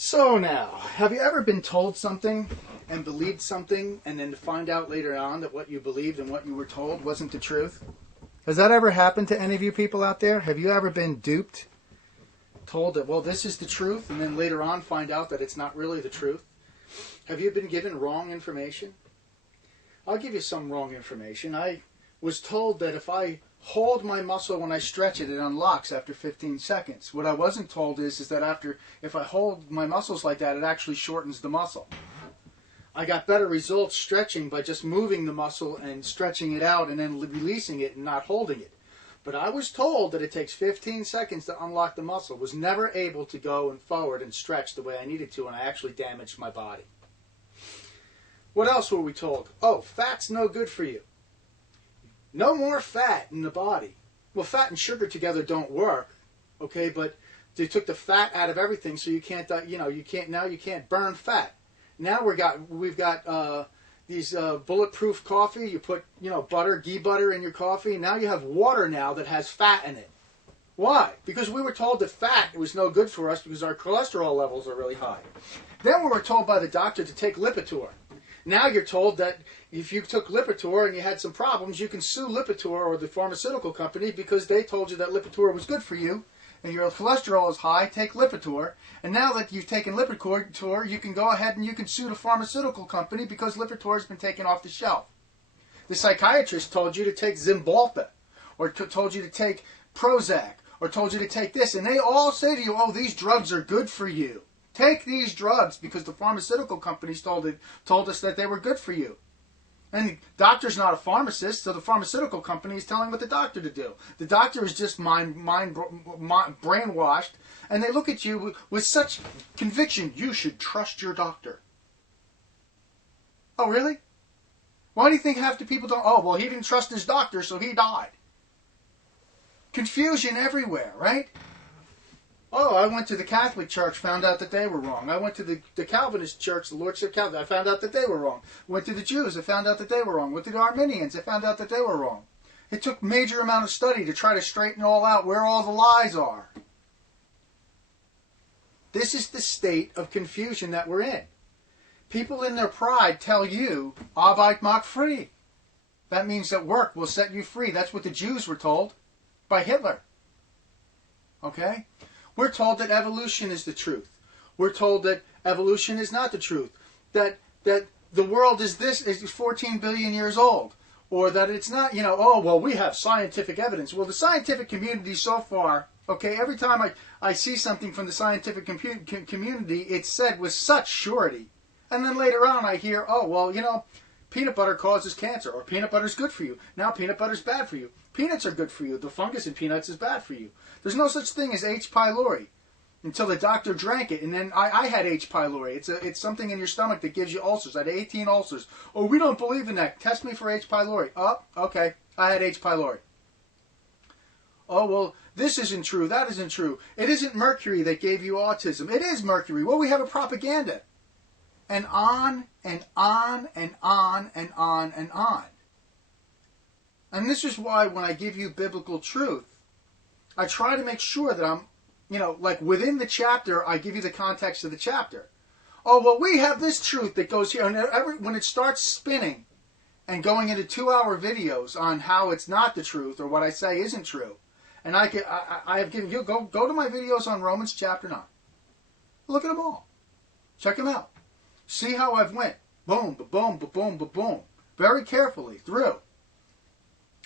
So now, have you ever been told something and believed something and then to find out later on that what you believed and what you were told wasn't the truth? Has that ever happened to any of you people out there? Have you ever been duped? Told that, well, this is the truth, and then later on find out that it's not really the truth? Have you been given wrong information? I'll give you some wrong information. I was told that if I hold my muscle when I stretch it, it unlocks after 15 seconds. What I wasn't told is that if I hold my muscles like that, it actually shortens the muscle. I got better results stretching by just moving the muscle and stretching it out and then releasing it and not holding it. But I was told that it takes 15 seconds to unlock the muscle. Was never able to go and forward and stretch the way I needed to, and I actually damaged my body. What else were we told? Oh, fat's no good for you. No more fat in the body. Well, fat and sugar together don't work, okay? But they took the fat out of everything, so you can't burn fat. Now we've got these bulletproof coffee. You put butter, ghee butter in your coffee. And now you have water now that has fat in it. Why? Because we were told that fat was no good for us because our cholesterol levels are really high. Then we were told by the doctor to take Lipitor. Now you're told that if you took Lipitor and you had some problems, you can sue Lipitor or the pharmaceutical company because they told you that Lipitor was good for you and your cholesterol is high, take Lipitor. And now that you've taken Lipitor, you can go ahead and you can sue the pharmaceutical company because Lipitor has been taken off the shelf. The psychiatrist told you to take Zymbalta or told you to take Prozac or told you to take this. And they all say to you, oh, these drugs are good for you. Take these drugs because the pharmaceutical companies told us that they were good for you. And the doctor's not a pharmacist, so the pharmaceutical company is telling what the doctor to do. The doctor is just brainwashed, and they look at you with such conviction. You should trust your doctor. Oh, really? Why do you think half the people don't? Oh, well, he didn't trust his doctor, so he died. Confusion everywhere, right? Oh, I went to the Catholic Church, found out that they were wrong. I went to the Calvinist Church, the Lordship Calvin, I found out that they were wrong. Went to the Jews, I found out that they were wrong. Went to the Armenians, I found out that they were wrong. It took major amount of study to try to straighten all out where all the lies are. This is the state of confusion that we're in. People in their pride tell you, Arbeit macht frei. That means that work will set you free. That's what the Jews were told by Hitler. Okay? We're told that evolution is the truth. We're told that evolution is not the truth. That the world is 14 billion years old. Or that it's not, oh, well, we have scientific evidence. Well, the scientific community so far, okay, every time I see something from the scientific community, it's said with such surety. And then later on I hear, oh, well, peanut butter causes cancer, or peanut butter's good for you. Now peanut butter's bad for you. Peanuts are good for you. The fungus in peanuts is bad for you. There's no such thing as H. pylori until the doctor drank it. And then I had H. pylori. It's something in your stomach that gives you ulcers. I had 18 ulcers. Oh, we don't believe in that. Test me for H. pylori. Oh, okay. I had H. pylori. Oh, well, this isn't true. That isn't true. It isn't mercury that gave you autism. It is mercury. Well, we have a propaganda. And on and on and on and on and on. And this is why when I give you biblical truth, I try to make sure that I'm, like within the chapter, I give you the context of the chapter. Oh, well, we have this truth that goes here. And when it starts spinning and going into 2-hour videos on how it's not the truth or what I say isn't true, and I have given you, go to my videos on Romans chapter 9. Look at them all. Check them out. See how I've went. Boom, ba-boom, ba-boom, ba-boom. Very carefully through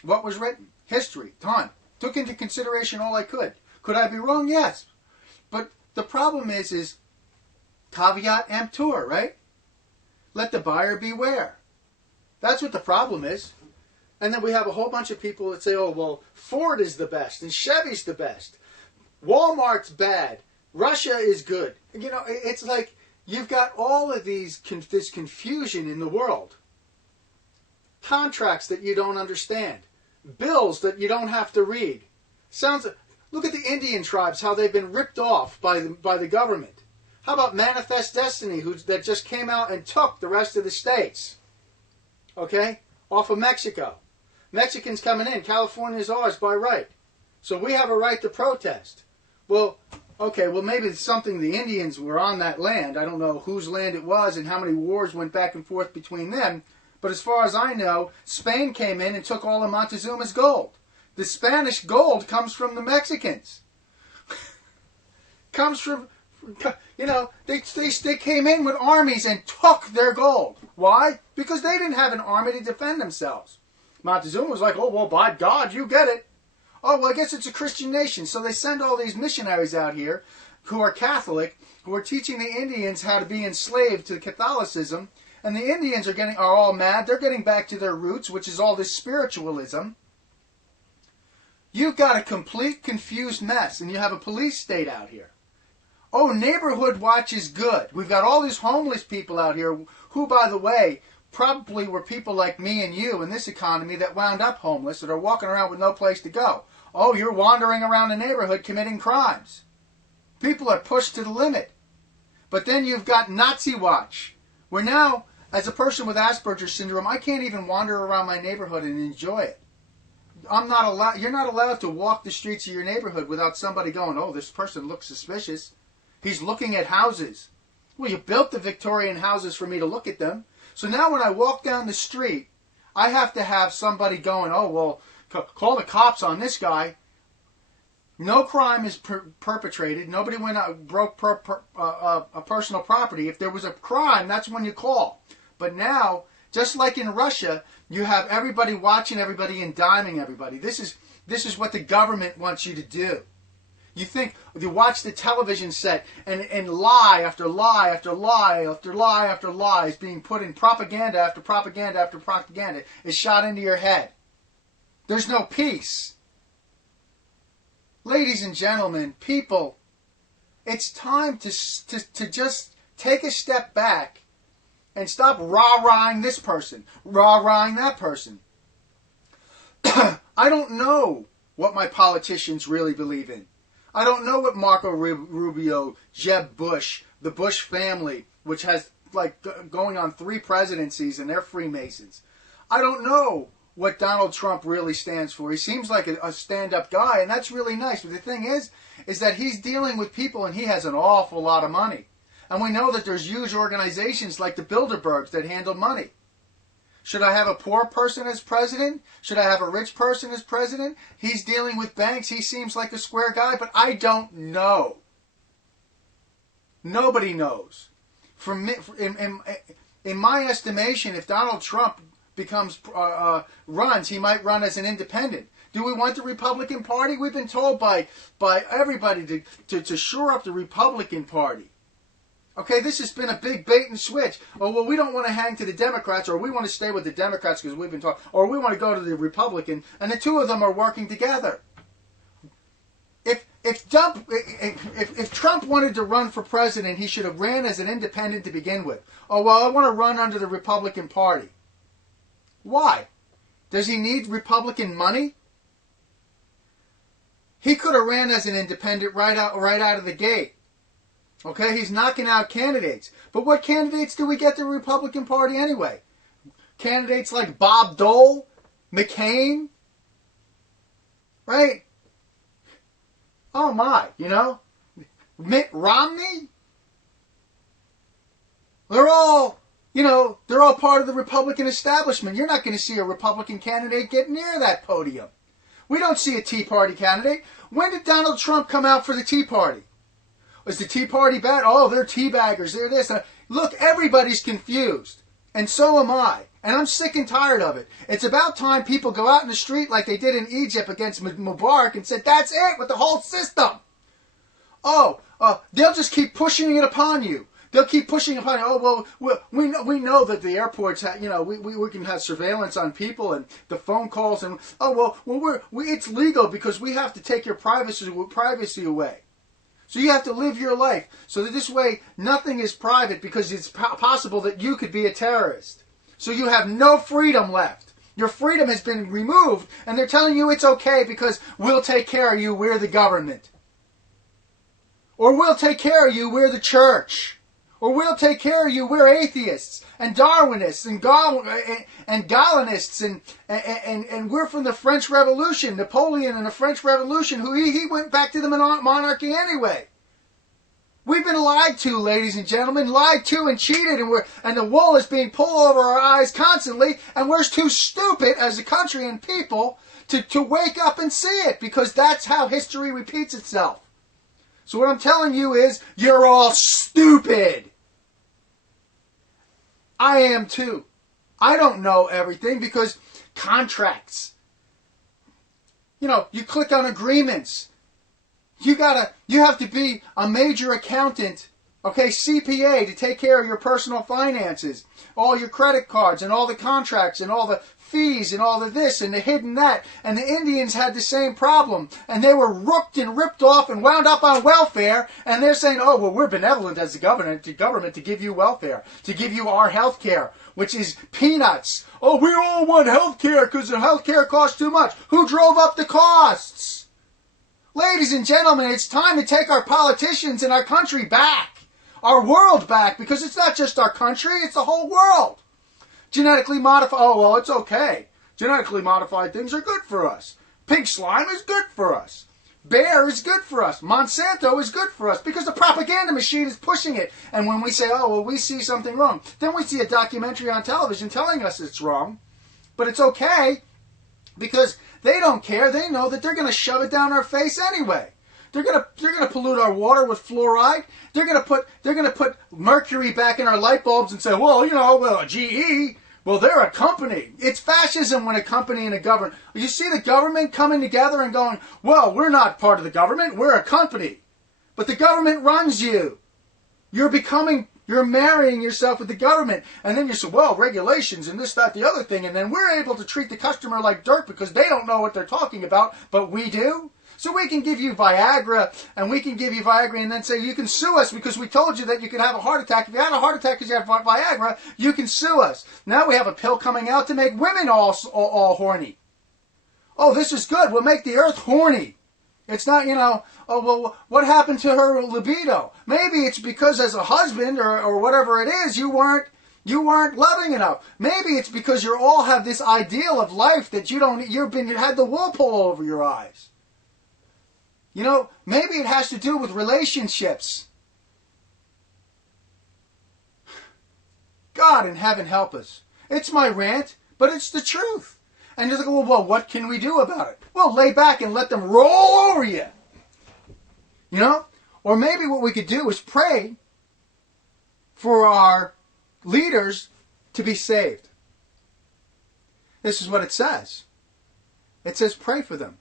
what was written. History, time. Took into consideration all I could. Could I be wrong? Yes. But the problem is caveat emptor, right? Let the buyer beware. That's what the problem is. And then we have a whole bunch of people that say, oh, well, Ford is the best and Chevy's the best. Walmart's bad. Russia is good. It's like you've got all of this confusion in the world. Contracts that you don't understand. Bills that you don't have to read. Look at the Indian tribes, how they've been ripped off by the government. How about Manifest Destiny, that just came out and took the rest of the states? Okay? Off of Mexico. Mexicans coming in. California is ours by right. So we have a right to protest. Well, Okay, well, maybe it's something the Indians were on that land. I don't know whose land it was and how many wars went back and forth between them. But as far as I know, Spain came in and took all of Montezuma's gold. The Spanish gold comes from the Mexicans. Comes from, they came in with armies and took their gold. Why? Because they didn't have an army to defend themselves. Montezuma was like, oh, well, by God, you get it. Oh, well, I guess it's a Christian nation. So they send all these missionaries out here who are Catholic, who are teaching the Indians how to be enslaved to Catholicism. And the Indians are all mad. They're getting back to their roots, which is all this spiritualism. You've got a complete confused mess, and you have a police state out here. Oh, neighborhood watch is good. We've got all these homeless people out here who, by the way, probably were people like me and you in this economy that wound up homeless, that are walking around with no place to go. Oh, you're wandering around the neighborhood committing crimes. People are pushed to the limit. But then you've got Nazi watch, where now, as a person with Asperger's syndrome, I can't even wander around my neighborhood and enjoy it. You're not allowed to walk the streets of your neighborhood without somebody going, oh, this person looks suspicious. He's looking at houses. Well, you built the Victorian houses for me to look at them. So now when I walk down the street, I have to have somebody going, oh, well, call the cops on this guy. No crime is perpetrated. Nobody went out broke a personal property. If there was a crime, that's when you call. But now, just like in Russia, you have everybody watching everybody and diming everybody. This is what the government wants you to do. You watch the television set and lie after lie after lie after lie after lie is being put in, propaganda after propaganda after propaganda is shot into your head. There's no peace. Ladies and gentlemen, people, it's time to just take a step back and stop rah-rahing this person, rah-rahing that person. I don't know what my politicians really believe in. I don't know what Marco Rubio, Jeb Bush, the Bush family, which has going on 3 presidencies and they're Freemasons. I don't know what Donald Trump really stands for. He seems like a stand-up guy, and that's really nice. But the thing is that he's dealing with people and he has an awful lot of money. And we know that there's huge organizations like the Bilderbergs that handle money. Should I have a poor person as president? Should I have a rich person as president? He's dealing with banks. He seems like a square guy, but I don't know. Nobody knows. In my estimation, if Donald Trump runs, he might run as an independent. Do we want the Republican Party? We've been told by everybody to shore up the Republican Party. Okay, this has been a big bait and switch. Oh, well, we don't want to hang to the Democrats, or we want to stay with the Democrats because we've been talking, or we want to go to the Republican, and the two of them are working together. If Trump wanted to run for president, he should have ran as an independent to begin with. Oh, well, I want to run under the Republican Party. Why? Does he need Republican money? He could have ran as an independent right out of the gate. Okay, he's knocking out candidates. But what candidates do we get to the Republican Party anyway? Candidates like Bob Dole, McCain, right? Oh my, Mitt Romney? They're all part of the Republican establishment. You're not going to see a Republican candidate get near that podium. We don't see a Tea Party candidate. When did Donald Trump come out for the Tea Party? Was the Tea Party bad? Oh, they're tea baggers. They're this. Look, everybody's confused. And so am I. And I'm sick and tired of it. It's about time people go out in the street like they did in Egypt against Mubarak and said, that's it with the whole system. They'll just keep pushing it upon you. They'll keep pushing upon you. Oh, well, we know that the airports, we can have surveillance on people and the phone calls. And, it's legal because we have to take your privacy away. So you have to live your life. So that this way, nothing is private because it's possible that you could be a terrorist. So you have no freedom left. Your freedom has been removed, and they're telling you it's okay because we'll take care of you, we're the government. Or we'll take care of you, we're the church. Or we'll take care of you, we're atheists and Darwinists and Galenists and we're from the French Revolution, Napoleon and the French Revolution, who he went back to the monarchy anyway. We've been lied to, ladies and gentlemen, lied to and cheated, and the wool is being pulled over our eyes constantly, and we're too stupid as a country and people to wake up and see it, because that's how history repeats itself. So what I'm telling you is, you're all stupid. I am too. I don't know everything because contracts. You click on agreements. You have to be a major accountant, okay, CPA, to take care of your personal finances, all your credit cards and all the contracts and all the fees and all the this and the hidden that. And the Indians had the same problem, and they were rooked and ripped off and wound up on welfare, and they're saying, oh, well, we're benevolent as the government to give you welfare, to give you our health care, which is peanuts. Oh, we all want health care because the health care costs too much. Who drove up the costs? Ladies and gentlemen, it's time to take our politicians and our country back, our world back, because it's not just our country, it's the whole world. Genetically modified, oh, well, it's okay. Genetically modified things are good for us. Pig slime is good for us. Bear is good for us. Monsanto is good for us because the propaganda machine is pushing it. And when we say, oh, well, we see something wrong, then we see a documentary on television telling us it's wrong. But it's okay because they don't care. They know that they're going to shove it down our face anyway. They're going to pollute our water with fluoride. They're going to put mercury back in our light bulbs and say, well, GE, well, they're a company. It's fascism when a company and a government. You see the government coming together and going, well, we're not part of the government. We're a company. But the government runs you. You're marrying yourself with the government. And then you say, well, regulations and this, that, the other thing. And then we're able to treat the customer like dirt because they don't know what they're talking about, but we do. So we can give you Viagra, and then say you can sue us because we told you that you could have a heart attack. If you had a heart attack because you had Viagra, you can sue us. Now we have a pill coming out to make women all horny. Oh, this is good. We'll make the earth horny. It's not, oh, well, what happened to her libido? Maybe it's because as a husband or whatever it is, you weren't loving enough. Maybe it's because you all have this ideal of life that you had the wool pulled over your eyes. Maybe it has to do with relationships. God in heaven help us. It's my rant, but it's the truth. And you're like, well, what can we do about it? Well, lay back and let them roll over you. Or maybe what we could do is pray for our leaders to be saved. This is what it says. It says pray for them.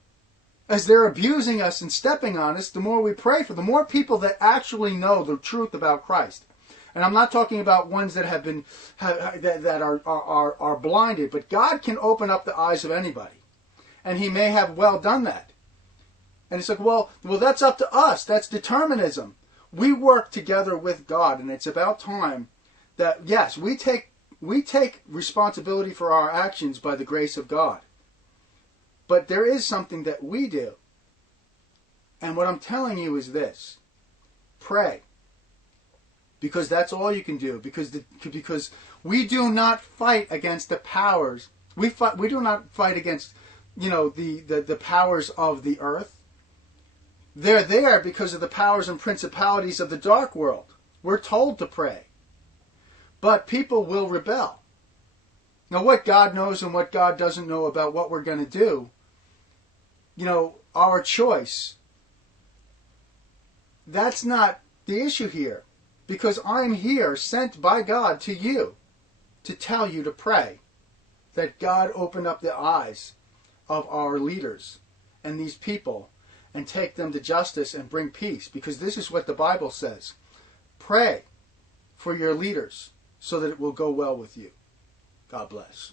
As they're abusing us and stepping on us, the more we pray for, the more people that actually know the truth about Christ. And I'm not talking about ones that that are blinded, but God can open up the eyes of anybody, and He may have well done that. And it's like, well, that's up to us. That's determinism. We work together with God, and it's about time that yes, we take responsibility for our actions by the grace of God. But there is something that we do. And what I'm telling you is this. Pray. Because that's all you can do. Because we do not fight against the powers. We do not fight against, the powers of the earth. They're there because of the powers and principalities of the dark world. We're told to pray. But people will rebel. Now, what God knows and what God doesn't know about what we're going to do, our choice, that's not the issue here. Because I'm here, sent by God to you, to tell you to pray that God open up the eyes of our leaders and these people and take them to justice and bring peace. Because this is what the Bible says. Pray for your leaders so that it will go well with you. God bless.